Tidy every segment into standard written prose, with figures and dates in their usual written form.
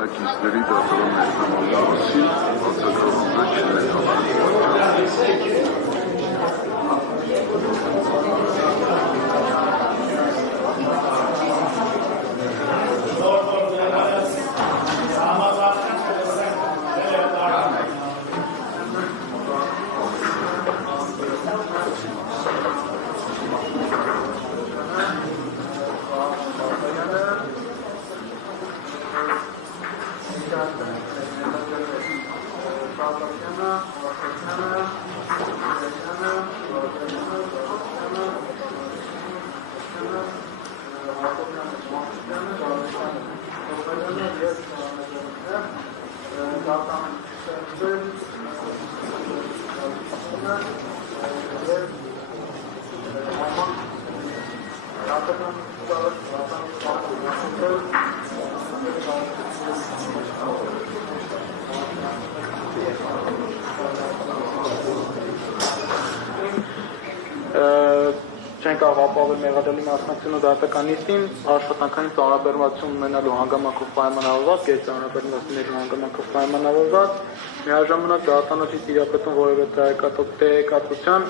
մասնակիցների դատարան ներկայացման մասին բացակայություն չենք ապահովել մեղադրելի մասնակցությունը դատականիստին աշխատանքային ծանրաբեռնվածություն ունենալու հանգամանքով պայմանավորված, գերծանրաբեռնվածությունների հանգամանքով պայմանավորված, միաժամանակ դատանոցի տիրապետում որևէ տեղեկատվության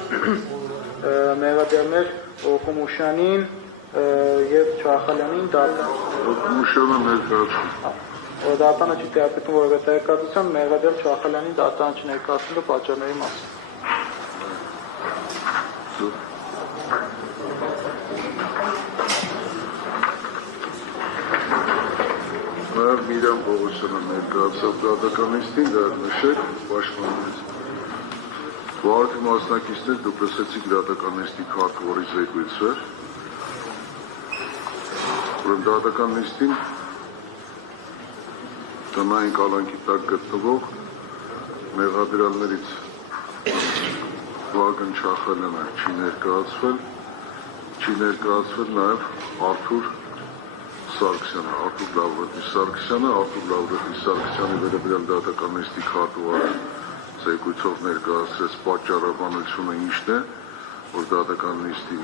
մեղադրյալներ Օկումուշյանին եւ Չախալյանին դատանոցի տիրապետում որևէ տեղեկատվության մեղադրյալ Չախալյանին դատանոցի ներկայացնելու պատճառների մասին։ Նաև Միրամ Պողոսյանը ներկայացավ դատականիստին, դա նշեք պաշտպաններից։ Վարդի մասնակիցներ դուք լսեցիք դատականիստի քարտուղարի զեկույցը, ուրեմն դատականիստին տնային կալանքի տակ գտնվող մեղադրյալներից Վագն Չախալյանը չի ներկայացվել նաև Արթուր Սարգսյանը, Արթուր Լավրետի Սարգսյանի վերաբերյալ դատականիստի քարտուղարը զեկույցով ներկայացրեց պատճառաբանությունը ինչն է, որ դատականիստին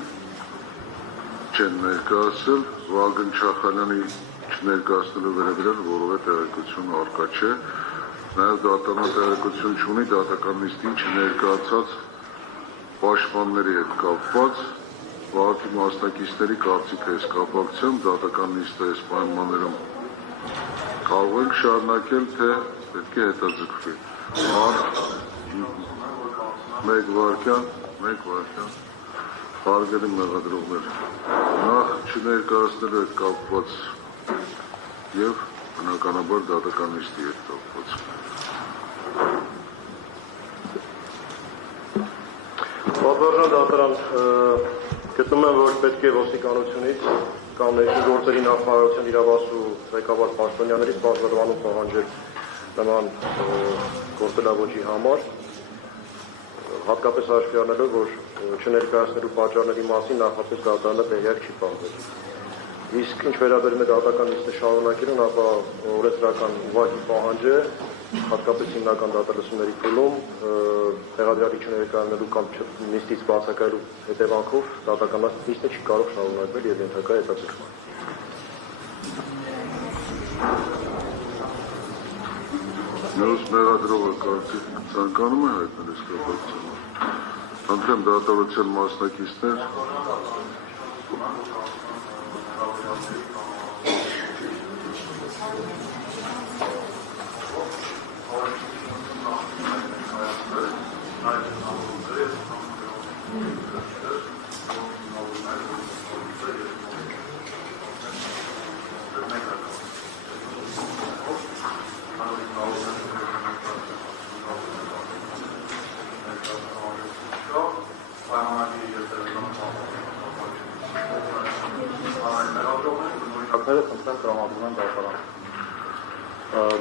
չեն ներկայացրել, Վագն Չախալյանի չներկայացնելու վերաբերյալ որևէ տեղեկություն առկա չէ, նաև դատանա տեղեկություն չունի դատականիստին չներկայացած պաշտպանների հետ կապված վարդի մասնակիցների կարծիքը այս կապակցությամբ դատականիստը այս պայմաններում կարող ենք շարունակել, թե պետք է հետաձգվի։ Մեկ վայրկյան, հարգելի մեղադրողներ, նախ չներկայացնելու հետ կապված եւ բնականաբար դատականիստի հետ կապված։ Պատվարժան դատարան գտնում եմ, որ պետք է ոստիկանությունից կամ ներքին գործերի նախարարության իրավասու ղեկավար պաշտոնյաներից բազմազանում պահանջել նման գործելավոճի համար, հատկապես հաշվի առնելով, որ չներկայացնելու պատճառների մասին նախապես դատարանը տեղյակ չի պահվել։ Իսկ ինչ վերաբերում է դատականիստը շարունակելուն, ապա օրենսդրական ուղղակի պահանջ է, հատկապես հիմնական դատալսումների փուլում տեղադրյալի չներկայանալու կամ նիստից բացակայելու հետևանքով դատականիստը չի կարող շարունակվել եւ ենթակա հետաձգման։ Մյուս մեղադրողը կարծիք ցանկանում է հայտնել այս կապակցությամբ։ Խնդրեմ դատավարության մասնակիցներ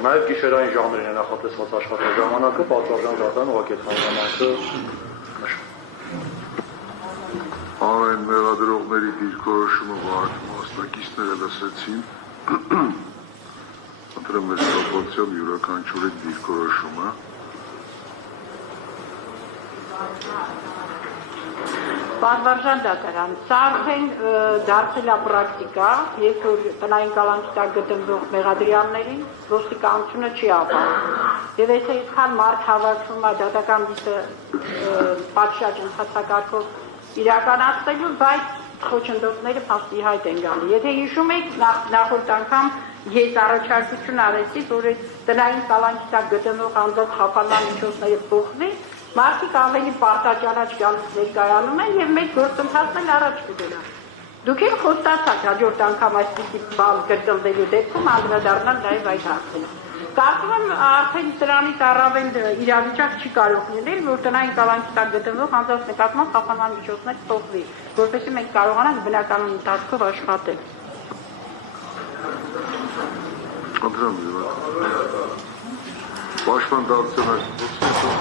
Նաև գիշերային ժամերին է նախատեսված աշխատաժամանակը, պատվարժան դատարան ուղղակի այդ հանգամանքը նշում։ Հանրային մեղադրողների դիրքորոշումը վարդի մասնակիցները լսեցին։ Խնդրեմ այս կապակցությամբ յուրաքանչյուրի դիրքորոշումը։ Պատվարժան դատարան, սա արդեն դարձել է պրակտիկա, երբ որ տնային կալանքի տակ գտնվող մեղադրյալներին ոստիկանությունը չի ապահովում։ Եվ եթե այսքան մարդ հավաքվում է դատական դիտը պատշաճ ընթացակարգով իրականացնելու, բայց խոչընդոտները փաստի հայտ են գալի։ Եթե հիշում եք, նախորդ անգամ ես առաջարկություն արեցի, որ տնային կալանքի տակ գտնվող անձանց խափանման միջոցները փոխվի, մարդիկ ավելի պարտաճանաչ ներկայանում են եւ մեր գործընթացն առաջ կգնա։ Դուք էլ խոստացաք հաջորդ անգամ այսպիսի բան կրկնվելու դեպքում անդրադառնալ նաեւ այդ հարցին։ Կարծում եմ արդեն դրանից առավել իրավիճակ չի կարող լինել, որ տնային կալանքի տակ գտնվող անձանց նկատմամբ խափանման միջոցներ փոխվի, որովհետեւ մենք կարողանանք բնական ընթացքով աշխատել։ Անդրեան, պաշտպան դարձել այս